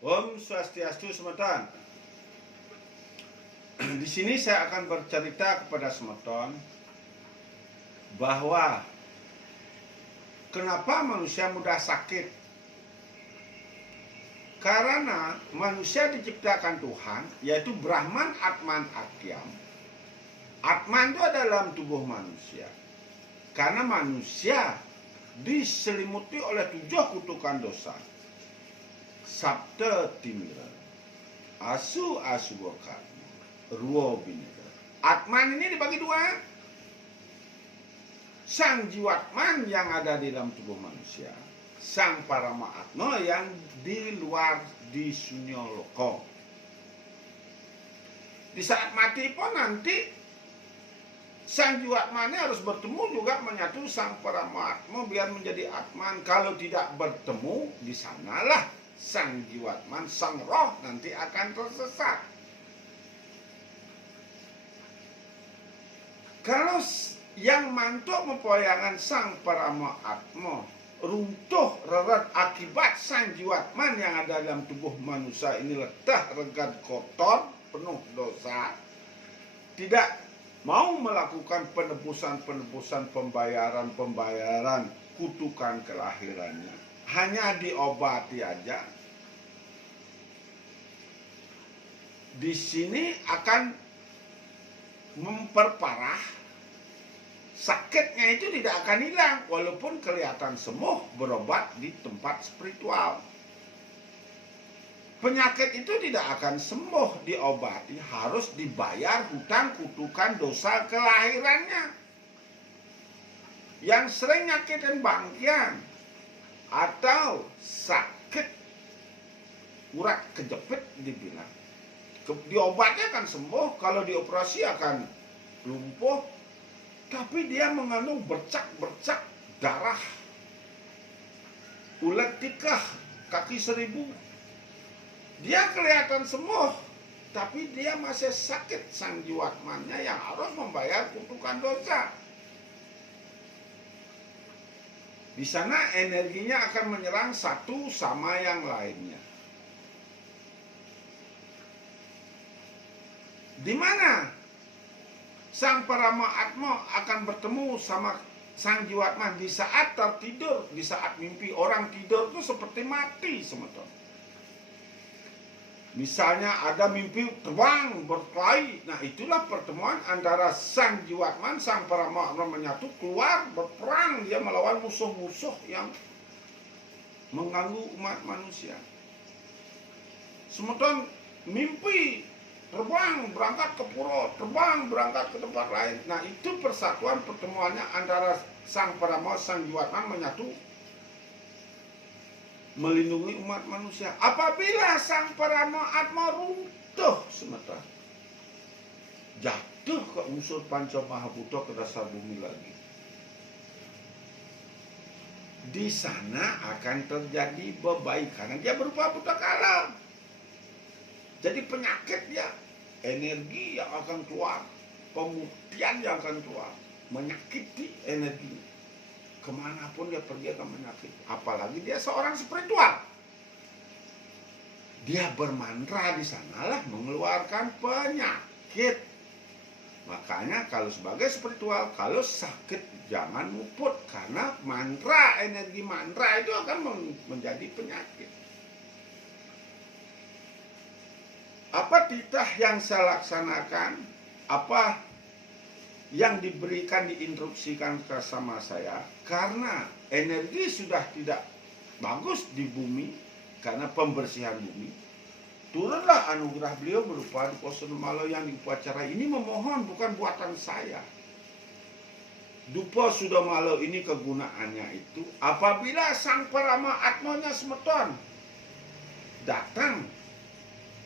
Om Swastiastu semeton. Di sini saya akan bercerita kepada semeton bahwa kenapa manusia mudah sakit. Karena manusia diciptakan Tuhan, yaitu Brahman, Atman, Akyam. Atman itu ada dalam tubuh manusia. Karena manusia diselimuti oleh 7 kutukan dosa. Sabta timira, asu bokat, ruo bineka. Atman ini dibagi 2. Sang jiwatman yang ada di dalam tubuh manusia, sang Paramatma yang di luar di sunyoloko. Di saat mati pun nanti sang jiwatman harus bertemu juga menyatu sang Paramatma biar menjadi Atman. Kalau tidak bertemu, di sanalah sang jiwatman, sang roh nanti akan tersesat. Kalau yang mantuk mempoyangan sang Paramatma runtuh reret akibat sang jiwatman yang ada dalam tubuh manusia ini letah regad kotor penuh dosa, tidak mau melakukan penebusan pembayaran kutukan kelahirannya, hanya diobati aja. Di sini akan memperparah. Sakitnya itu tidak akan hilang walaupun kelihatan sembuh berobat di tempat spiritual. Penyakit itu tidak akan sembuh diobati, harus dibayar hutang kutukan dosa kelahirannya. Yang sering nyakitin bangkian atau sakit urat kejepit dibilang, diobatnya akan sembuh, kalau dioperasi akan lumpuh. Tapi dia mengandung bercak-bercak darah, ulet tikah, kaki 1000. Dia kelihatan sembuh, tapi dia masih sakit sang jiwatmannya yang harus membayar kutukan dosa. Di sana energinya akan menyerang satu sama yang lainnya. Di mana sang Paramatma akan bertemu sama sang jiwatman? Di saat tertidur, di saat mimpi. Orang tidur itu seperti mati semeton. Misalnya ada mimpi terbang berkelahi, nah itulah pertemuan antara sang jiwatman, sang Paramatma menyatu, keluar berperang, dia melawan musuh-musuh yang mengganggu umat manusia. Semeton mimpi terbang berangkat ke pura, terbang berangkat ke tempat lain. Nah itu persatuan pertemuannya antara sang Paramatma, sang jiwatman menyatu melindungi umat manusia. Apabila sang Paramatma runtuh semeton, jatuh ke unsur panca mahabhuta, ke dasar bumi lagi, di sana akan terjadi bebaik karena dia berupa buta alam. Jadi penyakit dia, energi yang akan keluar, pemutihan yang akan keluar, menyakiti energi. Kemanapun dia pergi akan menyakiti. Apalagi dia seorang spiritual. Dia bermantra di sanalah mengeluarkan penyakit. Makanya kalau sebagai spiritual, kalau sakit jangan luput, karena mantra, energi mantra itu akan menjadi penyakit. Apa titah yang saya laksanakan, apa yang diberikan, diinstruksikan ke sama saya, karena energi sudah tidak bagus di bumi, karena pembersihan bumi, turunlah anugerah beliau berupa Dupa Sudamala yang diupacara ini. Memohon, bukan buatan saya. Dupa Sudamala ini kegunaannya itu apabila sang Paramatmanya semeton datang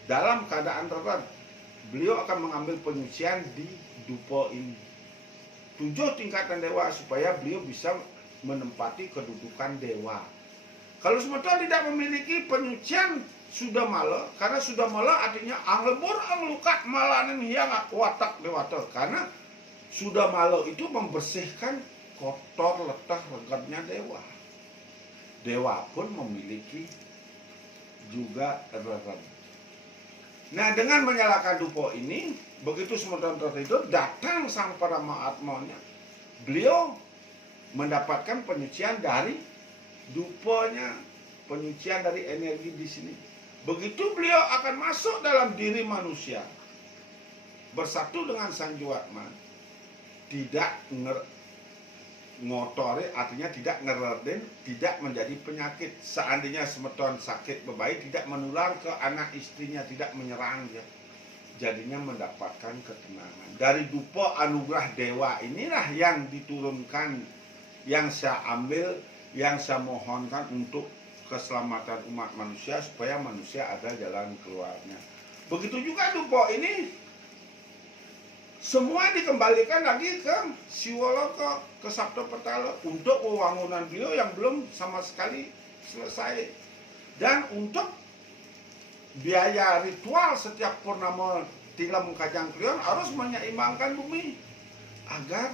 dalam keadaan tertentu, beliau akan mengambil penyucian di dupa ini. 7 tingkatan dewa supaya beliau bisa menempati kedudukan dewa. Kalau semeton tidak memiliki penyucian Sudamala, karena Sudamala artinya anglebur anglukat malanin hiang watak dewata, karena Sudamala itu membersihkan kotor letah regadnya dewa. Dewa pun memiliki juga rerem. Nah, dengan menyalakan dupo ini, begitu semeton tertidur, datang sang Paramatmanya. Beliau mendapatkan penyucian dari duponya, penyucian dari energi di sini. Begitu beliau akan masuk dalam diri manusia, bersatu dengan Sang Juatma, tidak ngotori, artinya tidak ngereden, tidak menjadi penyakit. Seandainya semeton sakit bebaik, tidak menular ke anak istrinya, tidak menyerang dia, jadinya mendapatkan ketenangan. Dari dupo anugerah dewa inilah yang diturunkan, yang saya ambil, yang saya mohonkan untuk keselamatan umat manusia, supaya manusia ada jalan keluarnya. Begitu juga dupo ini semua dikembalikan lagi ke Siwoloka, ke Sabto Petala, untuk wewangunan beliau yang belum sama sekali selesai. Dan untuk biaya ritual setiap purnama tilam kajang krion harus menyeimbangkan bumi, agar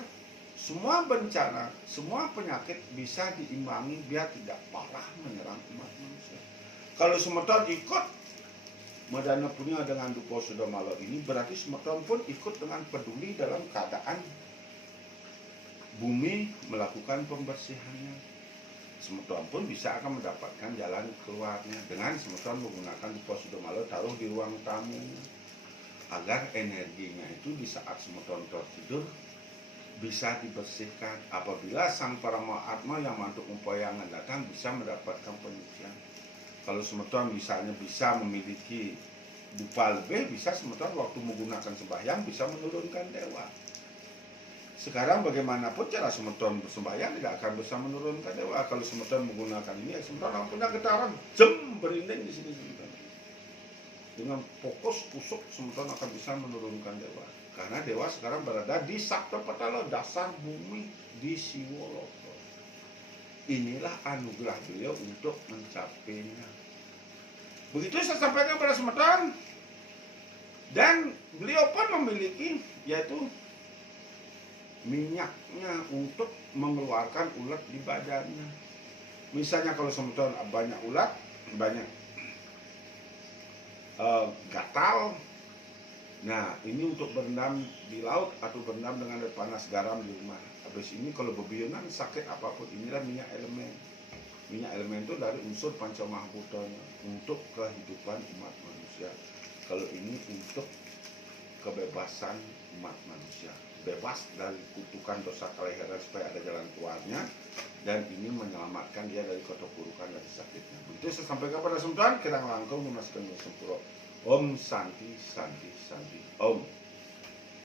semua bencana, semua penyakit bisa diimbangi biar tidak parah menyerang umat manusia. Kalau semeton ikut Madana punya dengan dupo Sudamala ini, berarti semeton pun ikut dengan peduli dalam keadaan bumi melakukan pembersihannya. Semeton pun bisa akan mendapatkan jalan keluarnya dengan semeton menggunakan dupo Sudamala taruh di ruang tamu, agar energinya itu di saat semeton tertidur bisa dibersihkan. Apabila sang Paramatma yang mantuk umpayangan datang, bisa mendapatkan penyucian. Kalau semeton misalnya bisa memiliki dupa lebih, bisa semeton waktu menggunakan sembahyang bisa menurunkan dewa. Sekarang bagaimanapun cara semeton bersembahyang tidak akan bisa menurunkan dewa. Kalau semeton menggunakan ini, ya semeton lampunya getaran, jem berinding di sini semeton. Dengan fokus kusuk semeton akan bisa menurunkan dewa. Karena dewa sekarang berada di Sabto Petala, dasar bumi di Siwoloka. Inilah anugerah beliau untuk mencapainya. Begitu saya sampaikan pada semeton. Dan beliau pun memiliki, yaitu minyaknya untuk mengeluarkan ulat di badannya. Misalnya kalau semeton banyak ulat, banyak gatal. Nah, ini untuk berendam di laut atau berendam dengan air panas garam di rumah. Habis ini kalau bebuyunan sakit apapun, inilah minyak elemen. Minyak elemen itu dari unsur pancamahbutanya untuk kehidupan umat manusia. Kalau ini untuk kebebasan umat manusia, bebas dari kutukan dosa kelahiran supaya ada jalan keluarnya, dan ini menyelamatkan dia dari keterpurukan dan sakitnya. Begitu saya sampaikan pada semeton, kirang langkung memasukkan sempurna. Om Santi Santi Santi Om.